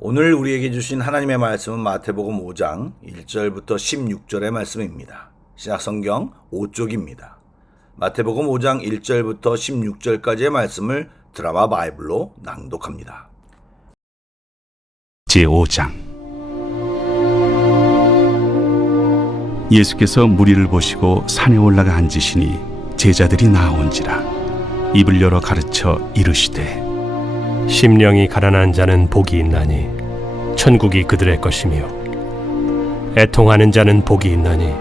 오늘 우리에게 주신 하나님의 말씀은 마태복음 5장 1절부터 16절의 말씀입니다. 신약성경 5쪽입니다. 마태복음 5장 1절부터 16절까지의 말씀을 드라마 바이블로 낭독합니다. 제5장. 예수께서 무리를 보시고 산에 올라가 앉으시니 제자들이 나온지라 입을 열어 가르쳐 이르시되 심령이 가난한 자는 복이 있나니 천국이 그들의 것이며 애통하는 자는 복이 있나니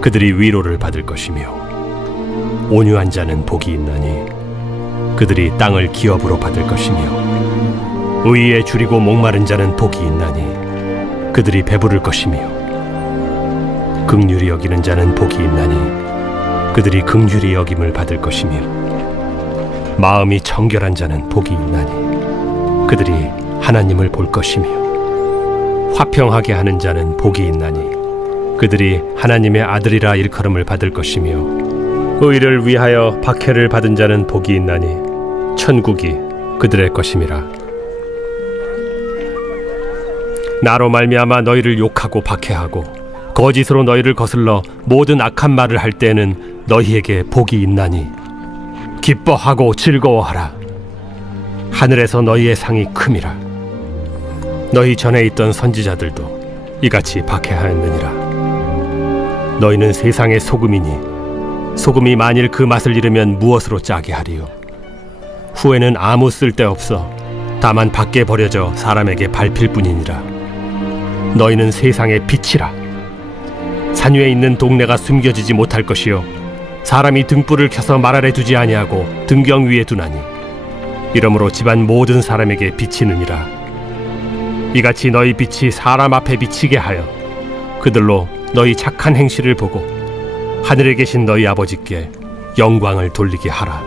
그들이 위로를 받을 것이며 온유한 자는 복이 있나니 그들이 땅을 기업으로 받을 것이며 의에 줄이고 목마른 자는 복이 있나니 그들이 배부를 것이며 긍휼히 여기는 자는 복이 있나니 그들이 긍휼히 여김을 받을 것이며 마음이 정결한 자는 복이 있나니 그들이 하나님을 볼 것이며 화평하게 하는 자는 복이 있나니 그들이 하나님의 아들이라 일컬음을 받을 것이며 의를 위하여 박해를 받은 자는 복이 있나니 천국이 그들의 것임이라. 나로 말미암아 너희를 욕하고 박해하고 거짓으로 너희를 거슬러 모든 악한 말을 할 때에는 너희에게 복이 있나니 기뻐하고 즐거워하라. 하늘에서 너희의 상이 큼이라. 너희 전에 있던 선지자들도 이같이 박해하였느니라. 너희는 세상의 소금이니 소금이 만일 그 맛을 잃으면 무엇으로 짜게 하리요. 후에는 아무 쓸데없어 다만 밖에 버려져 사람에게 밟힐 뿐이니라. 너희는 세상의 빛이라. 산 위에 있는 동네가 숨겨지지 못할 것이요 사람이 등불을 켜서 말 아래 두지 아니하고 등경 위에 두나니 이러므로 집안 모든 사람에게 비치느니라. 이같이 너희 빛이 사람 앞에 비치게 하여 그들로 너희 착한 행실을 보고 하늘에 계신 너희 아버지께 영광을 돌리게 하라.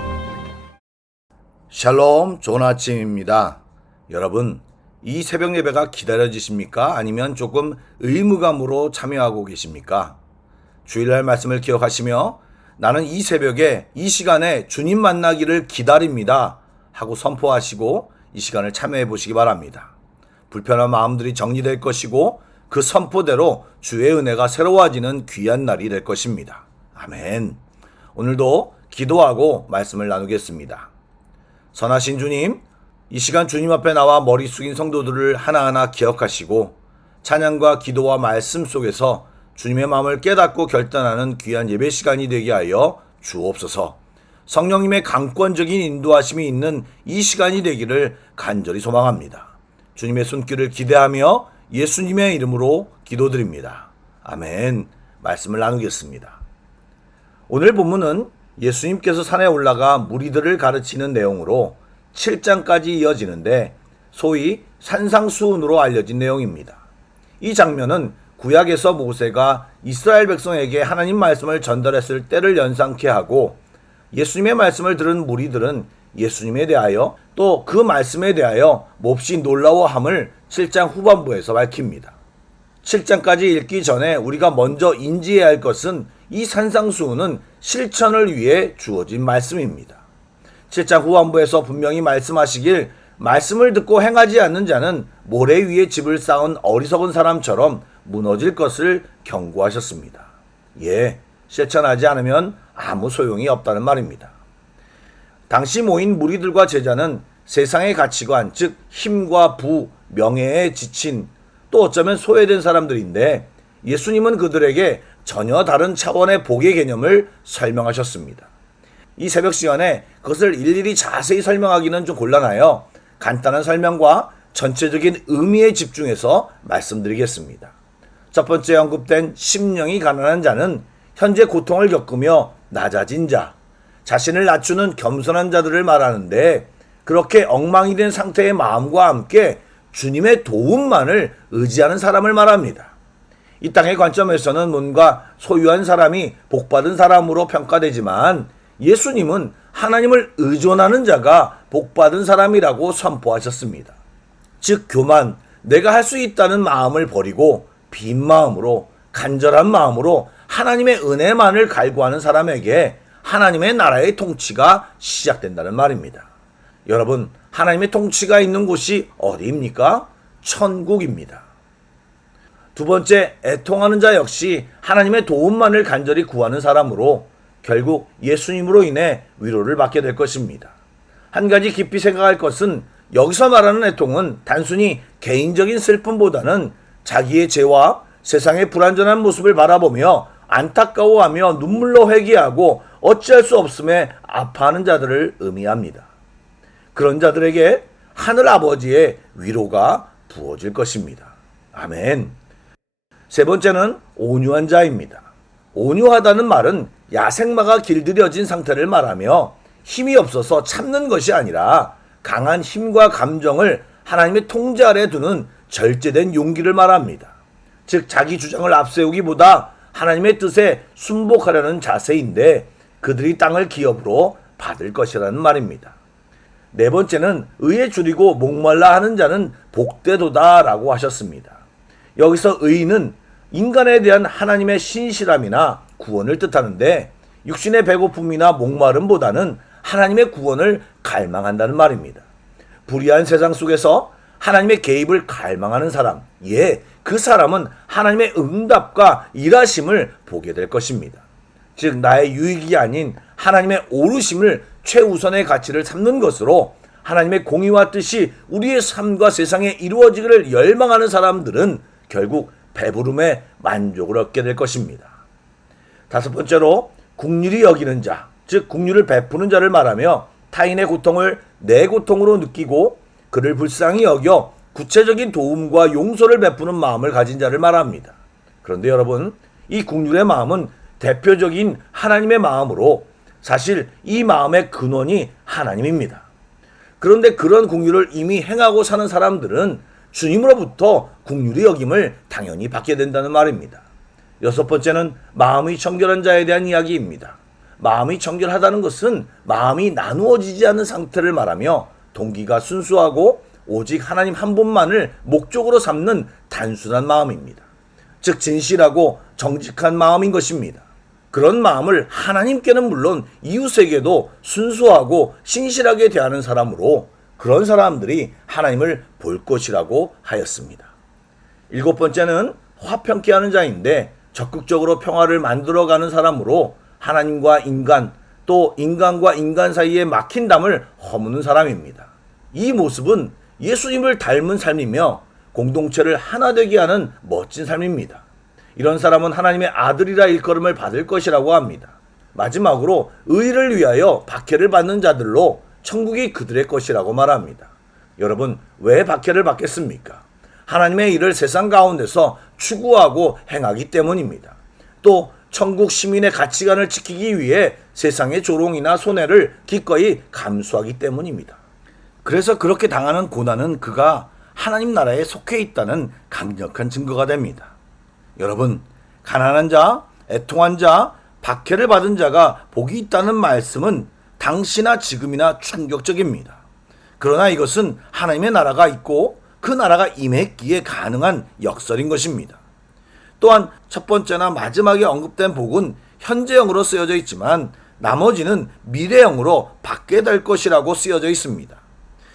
샬롬, 좋은 아침입니다. 여러분, 이 새벽 예배가 기다려지십니까? 아니면 조금 의무감으로 참여하고 계십니까? 주일날 말씀을 기억하시며 나는 이 새벽에 이 시간에 주님 만나기를 기다립니다 하고 선포하시고 이 시간을 참여해 보시기 바랍니다. 불편한 마음들이 정리될 것이고 그 선포대로 주의 은혜가 새로워지는 귀한 날이 될 것입니다. 아멘. 오늘도 기도하고 말씀을 나누겠습니다. 선하신 주님, 이 시간 주님 앞에 나와 머리 숙인 성도들을 하나하나 기억하시고 찬양과 기도와 말씀 속에서 주님의 마음을 깨닫고 결단하는 귀한 예배 시간이 되게 하여 주옵소서. 성령님의 강권적인 인도하심이 있는 이 시간이 되기를 간절히 소망합니다. 주님의 손길을 기대하며 예수님의 이름으로 기도드립니다. 아멘. 말씀을 나누겠습니다. 오늘 본문은 예수님께서 산에 올라가 무리들을 가르치는 내용으로 7장까지 이어지는데 소위 산상수훈으로 알려진 내용입니다. 이 장면은 구약에서 모세가 이스라엘 백성에게 하나님 말씀을 전달했을 때를 연상케 하고 예수님의 말씀을 들은 무리들은 예수님에 대하여 또 그 말씀에 대하여 몹시 놀라워함을 7장 후반부에서 밝힙니다. 7장까지 읽기 전에 우리가 먼저 인지해야 할 것은 이 산상수훈은 실천을 위해 주어진 말씀입니다. 7장 후반부에서 분명히 말씀하시길 말씀을 듣고 행하지 않는 자는 모래 위에 집을 쌓은 어리석은 사람처럼 무너질 것을 경고하셨습니다. 실천하지 않으면 아무 소용이 없다는 말입니다. 당시 모인 무리들과 제자는 세상의 가치관, 즉 힘과 부, 명예에 지친 또 어쩌면 소외된 사람들인데 예수님은 그들에게 전혀 다른 차원의 복의 개념을 설명하셨습니다. 이 새벽 시간에 그것을 일일이 자세히 설명하기는 좀 곤란하여 간단한 설명과 전체적인 의미에 집중해서 말씀드리겠습니다. 첫 번째 언급된 심령이 가난한 자는 현재 고통을 겪으며 낮아진 자, 자신을 낮추는 겸손한 자들을 말하는데 그렇게 엉망이 된 상태의 마음과 함께 주님의 도움만을 의지하는 사람을 말합니다. 이 땅의 관점에서는 뭔가 소유한 사람이 복받은 사람으로 평가되지만 예수님은 하나님을 의존하는 자가 복받은 사람이라고 선포하셨습니다. 즉 교만, 내가 할 수 있다는 마음을 버리고 빈 마음으로 간절한 마음으로 하나님의 은혜만을 갈구하는 사람에게 하나님의 나라의 통치가 시작된다는 말입니다. 여러분, 하나님의 통치가 있는 곳이 어디입니까? 천국입니다. 두 번째, 애통하는 자 역시 하나님의 도움만을 간절히 구하는 사람으로 결국 예수님으로 인해 위로를 받게 될 것입니다. 한 가지 깊이 생각할 것은 여기서 말하는 애통은 단순히 개인적인 슬픔보다는 자기의 죄와 세상의 불완전한 모습을 바라보며 안타까워하며 눈물로 회개하고 어찌할 수 없음에 아파하는 자들을 의미합니다. 그런 자들에게 하늘 아버지의 위로가 부어질 것입니다. 아멘. 세 번째는 온유한 자입니다. 온유하다는 말은 야생마가 길들여진 상태를 말하며 힘이 없어서 참는 것이 아니라 강한 힘과 감정을 하나님의 통제 아래 두는 절제된 용기를 말합니다. 즉 자기 주장을 앞세우기보다 하나님의 뜻에 순복하려는 자세인데 그들이 땅을 기업으로 받을 것이라는 말입니다. 네 번째는 의에 줄이고 목말라 하는 자는 복되도다라고 하셨습니다. 여기서 의는 인간에 대한 하나님의 신실함이나 구원을 뜻하는데 육신의 배고픔이나 목마름보다는 하나님의 구원을 갈망한다는 말입니다. 불의한 세상 속에서 하나님의 개입을 갈망하는 사람, 그 사람은 하나님의 응답과 일하심을 보게 될 것입니다. 즉 나의 유익이 아닌 하나님의 오르심을 최우선의 가치를 삼는 것으로 하나님의 공의와 뜻이 우리의 삶과 세상에 이루어지기를 열망하는 사람들은 결국 배부름에 만족을 얻게 될 것입니다. 다섯 번째로 긍휼히 여기는 자, 즉 긍휼을 베푸는 자를 말하며 타인의 고통을 내 고통으로 느끼고 그를 불쌍히 여겨 구체적인 도움과 용서를 베푸는 마음을 가진 자를 말합니다. 그런데 여러분, 이 긍휼의 마음은 대표적인 하나님의 마음으로 사실 이 마음의 근원이 하나님입니다. 그런데 그런 긍휼을 이미 행하고 사는 사람들은 주님으로부터 긍휼히 여김을 당연히 받게 된다는 말입니다. 여섯 번째는 마음이 청결한 자에 대한 이야기입니다. 마음이 청결하다는 것은 마음이 나누어지지 않는 상태를 말하며 동기가 순수하고 오직 하나님 한 분만을 목적으로 삼는 단순한 마음입니다. 즉 진실하고 정직한 마음인 것입니다. 그런 마음을 하나님께는 물론 이웃에게도 순수하고 신실하게 대하는 사람으로 그런 사람들이 하나님을 볼 것이라고 하였습니다. 일곱 번째는 화평케 하는 자인데 적극적으로 평화를 만들어가는 사람으로 하나님과 인간 또 인간과 인간 사이에 막힌 담을 허무는 사람입니다. 이 모습은 예수님을 닮은 삶이며 공동체를 하나 되게 하는 멋진 삶입니다. 이런 사람은 하나님의 아들이라 일컬음을 받을 것이라고 합니다. 마지막으로 의를 위하여 박해를 받는 자들로 천국이 그들의 것이라고 말합니다. 여러분, 왜 박해를 받겠습니까? 하나님의 일을 세상 가운데서 추구하고 행하기 때문입니다. 또 천국 시민의 가치관을 지키기 위해 세상의 조롱이나 손해를 기꺼이 감수하기 때문입니다. 그래서 그렇게 당하는 고난은 그가 하나님 나라에 속해 있다는 강력한 증거가 됩니다. 여러분, 가난한 자, 애통한 자, 박해를 받은 자가 복이 있다는 말씀은 당시나 지금이나 충격적입니다. 그러나 이것은 하나님의 나라가 있고 그 나라가 임했기에 가능한 역설인 것입니다. 또한 첫 번째나 마지막에 언급된 복은 현재형으로 쓰여져 있지만 나머지는 미래형으로 받게 될 것이라고 쓰여져 있습니다.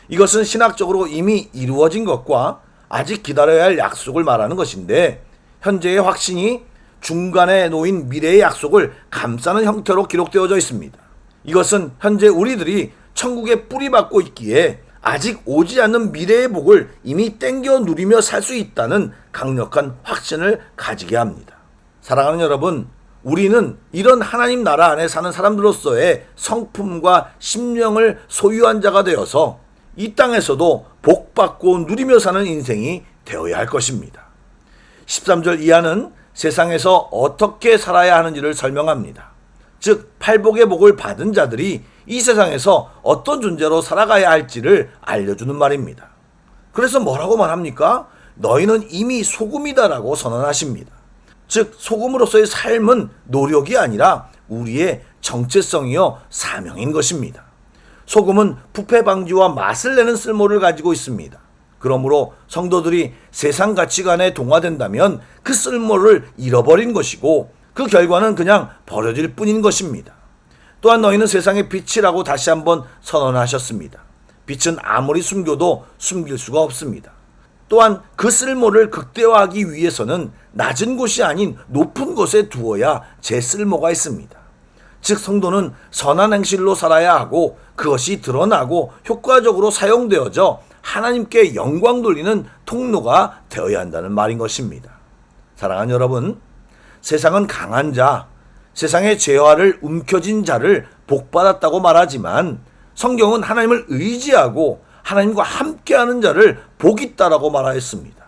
이것은 신학적으로 이미 이루어진 것과 아직 기다려야 할 약속을 말하는 것인데 현재의 확신이 중간에 놓인 미래의 약속을 감싸는 형태로 기록되어져 있습니다. 이것은 현재 우리들이 천국에 뿌리박고 있기에 아직 오지 않는 미래의 복을 이미 땡겨 누리며 살 수 있다는 강력한 확신을 가지게 합니다. 사랑하는 여러분, 우리는 이런 하나님 나라 안에 사는 사람들로서의 성품과 심령을 소유한 자가 되어서 이 땅에서도 복받고 누리며 사는 인생이 되어야 할 것입니다. 13절 이하는 세상에서 어떻게 살아야 하는지를 설명합니다. 즉 팔복의 복을 받은 자들이 이 세상에서 어떤 존재로 살아가야 할지를 알려주는 말입니다. 그래서 뭐라고 말합니까? 너희는 이미 소금이다라고 선언하십니다. 즉 소금으로서의 삶은 노력이 아니라 우리의 정체성이요 사명인 것입니다. 소금은 부패 방지와 맛을 내는 쓸모를 가지고 있습니다. 그러므로 성도들이 세상 가치관에 동화된다면 그 쓸모를 잃어버린 것이고 그 결과는 그냥 버려질 뿐인 것입니다. 또한 너희는 세상의 빛이라고 다시 한번 선언하셨습니다. 빛은 아무리 숨겨도 숨길 수가 없습니다. 또한 그 쓸모를 극대화하기 위해서는 낮은 곳이 아닌 높은 곳에 두어야 제 쓸모가 있습니다. 즉 성도는 선한 행실로 살아야 하고 그것이 드러나고 효과적으로 사용되어져 하나님께 영광 돌리는 통로가 되어야 한다는 말인 것입니다. 사랑하는 여러분, 세상은 강한 자, 세상의 죄화를 움켜쥔 자를 복받았다고 말하지만 성경은 하나님을 의지하고 하나님과 함께하는 자를 복 있다라고 말하였습니다.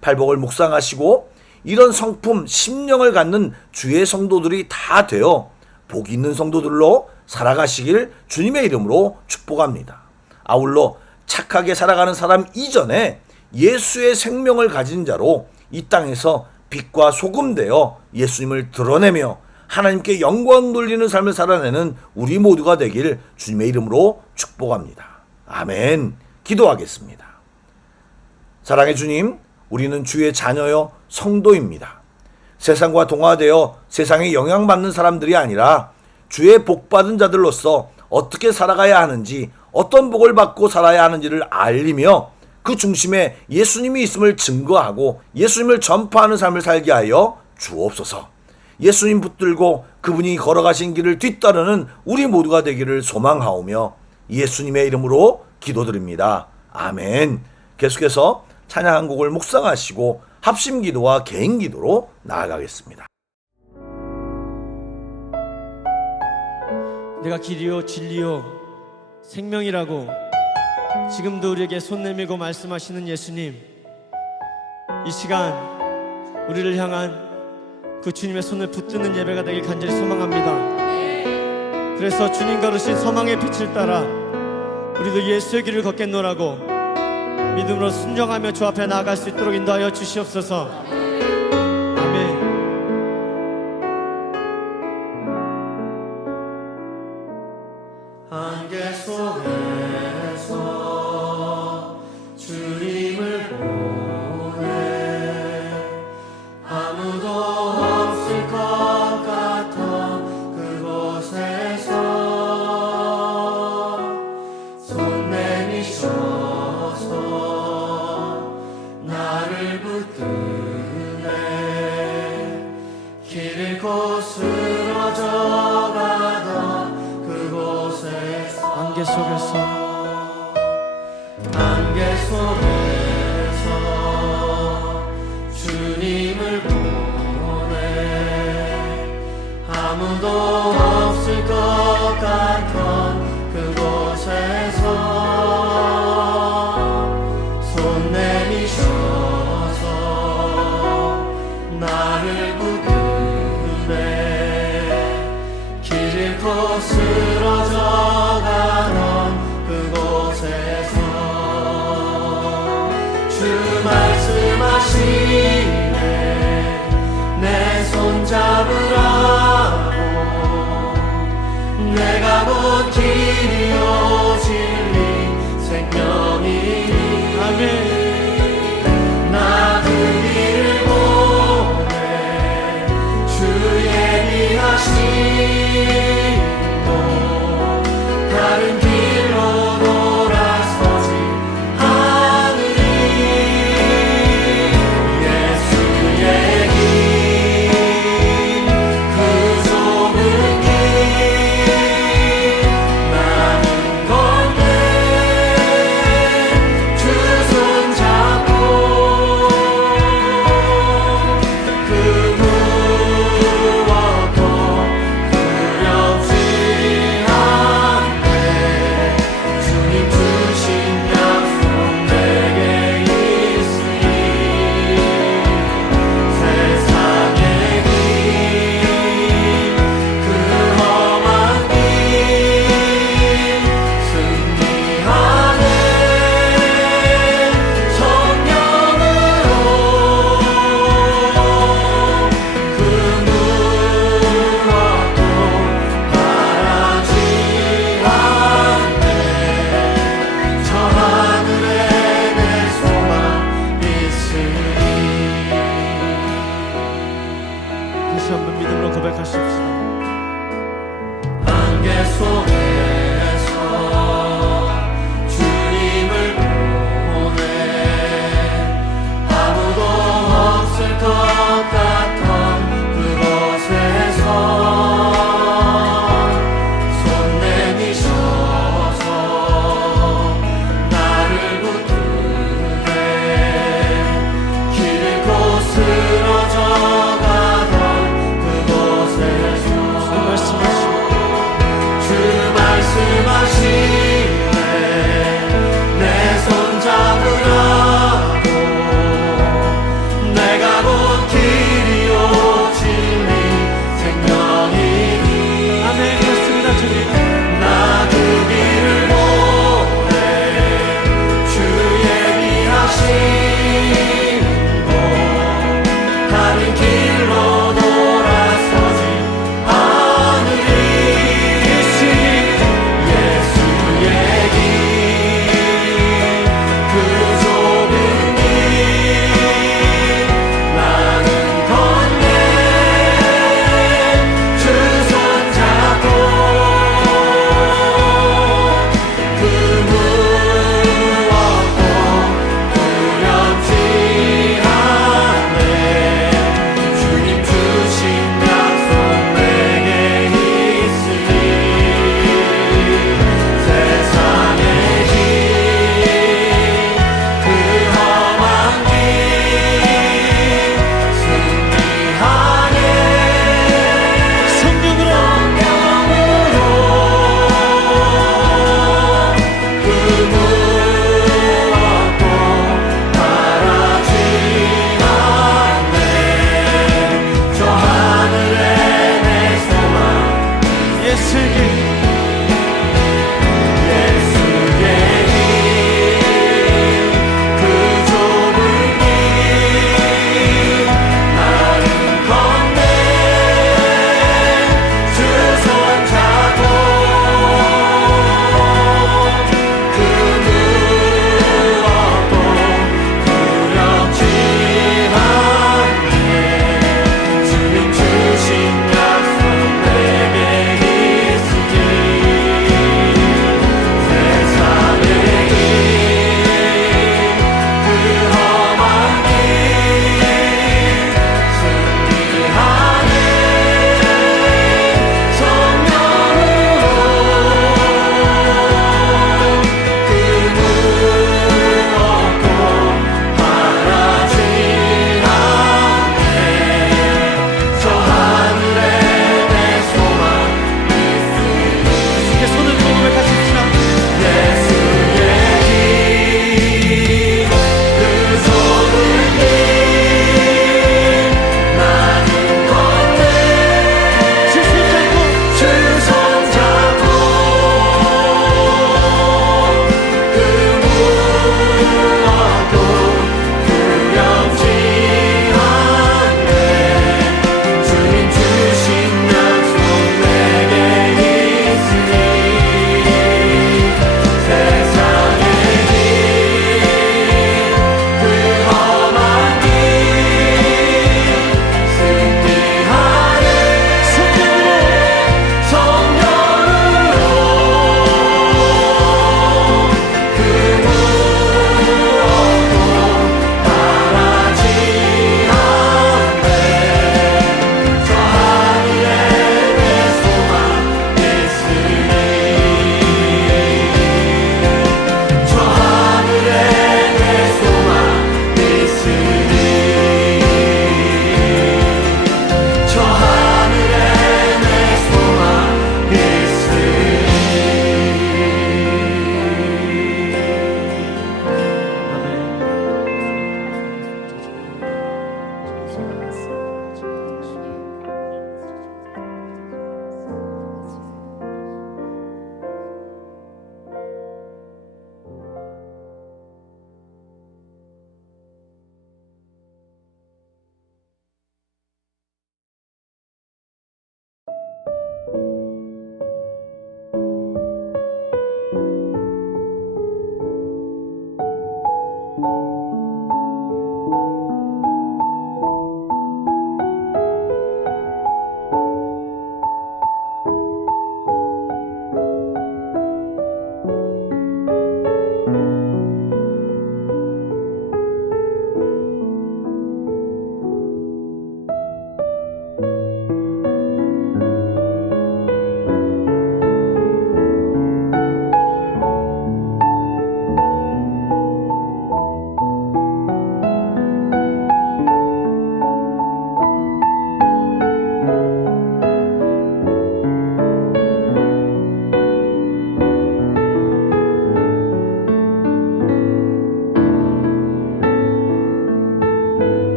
팔복을 묵상하시고 이런 성품, 심령을 갖는 주의 성도들이 다 되어 복 있는 성도들로 살아가시길 주님의 이름으로 축복합니다. 아울러 착하게 살아가는 사람 이전에 예수의 생명을 가진 자로 이 땅에서 빛과 소금 되어 예수님을 드러내며 하나님께 영광 돌리는 삶을 살아내는 우리 모두가 되길 주님의 이름으로 축복합니다. 아멘. 기도하겠습니다. 사랑의 주님, 우리는 주의 자녀요 성도입니다. 세상과 동화되어 세상에 영향받는 사람들이 아니라 주의 복받은 자들로서 어떻게 살아가야 하는지, 어떤 복을 받고 살아야 하는지를 알리며 그 중심에 예수님이 있음을 증거하고 예수님을 전파하는 삶을 살게 하여 주옵소서. 예수님 붙들고 그분이 걸어가신 길을 뒤따르는 우리 모두가 되기를 소망하오며 예수님의 이름으로 기도드립니다. 아멘. 계속해서 찬양 한 곡을 묵상하시고 합심 기도와 개인 기도로 나아가겠습니다. 내가 길이요 진리요 생명이라고 지금도 우리에게 손 내밀고 말씀하시는 예수님, 이 시간 우리를 향한 그 주님의 손을 붙드는 예배가 되길 간절히 소망합니다. 그래서 주님 걸으신 서망의 빛을 따라 우리도 예수의 길을 걷겠노라고 믿음으로 순종하며 주 앞에 나아갈 수 있도록 인도하여 주시옵소서. 아멘. 안개 속에서 주님을 보내 아무도 없을 것 같아 그곳에서 손 내미셔서 나를 붙드네 길 잃고 쓰러져가던 그곳에서 안개 속에서 주님을 보내 아무도 없을 것 같던 그곳에서 손 내미셔서 나를 붙드네 길 잃고 쓰러져가던 그곳에서 주 말씀하시네 내 손 잡으라고 내가 곧 길이요 진리 생명이니 아멘. 나 그 길을 보내 주 예비하신 곳 다른 길로 돌아서지 않으리 예수의 길 그 좁은 길 나는 걷네 주 손 잡고 그 무엇도 두렵지 않네 주님 주신 약속 내게 있으니 세상의 길 그 험한 길 승리하네 성령으로 그 무엇도 바라지 않네 저 하늘에 내 소망 있으니 다시 한번 믿음으로 고백하십시다. 안개 속에서 주님을 보내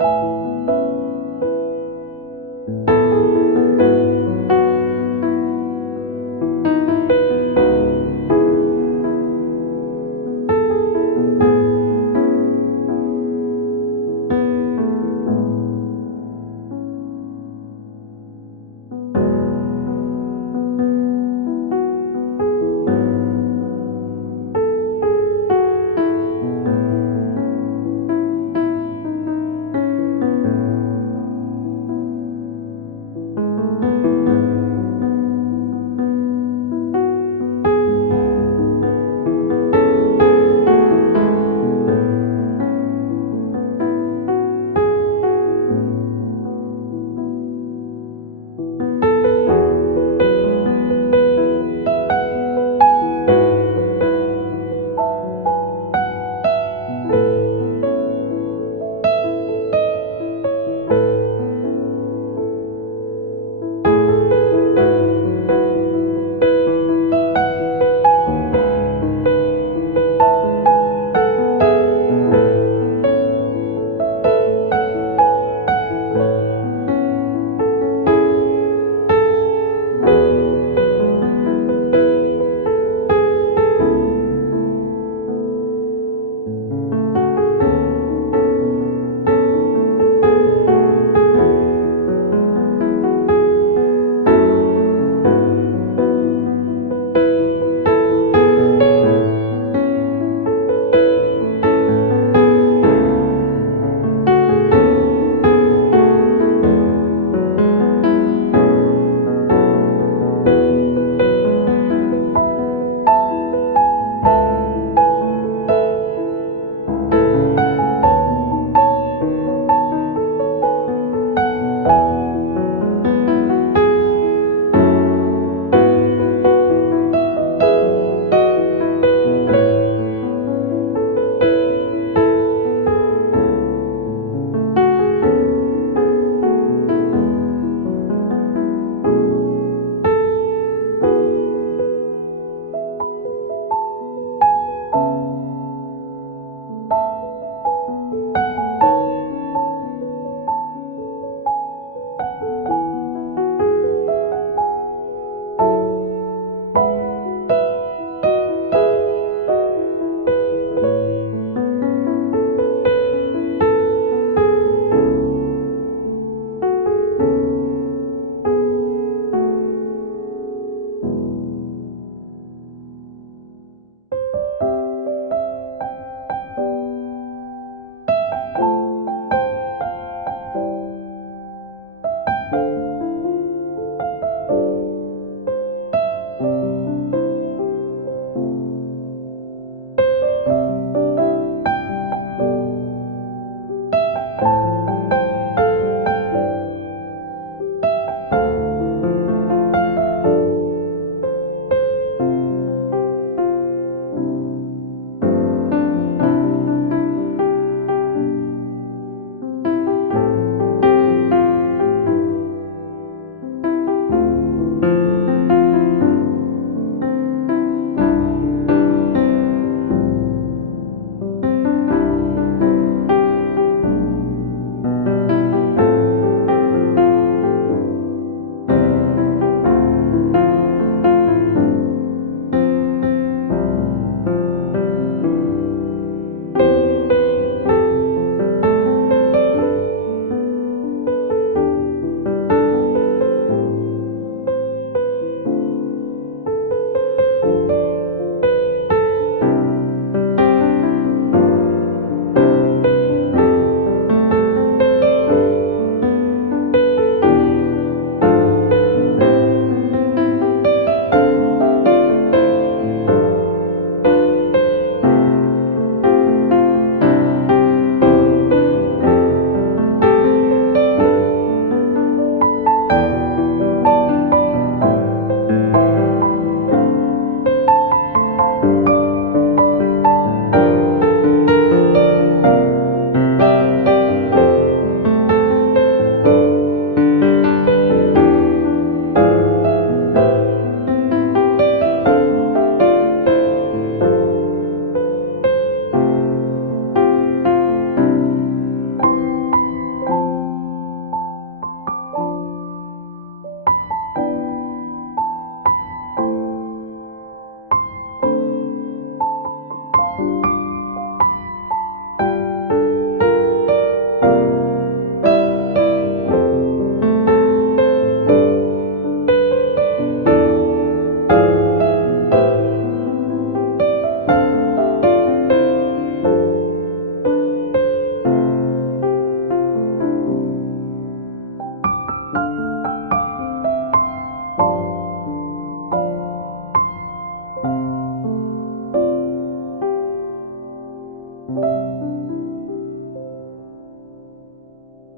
네.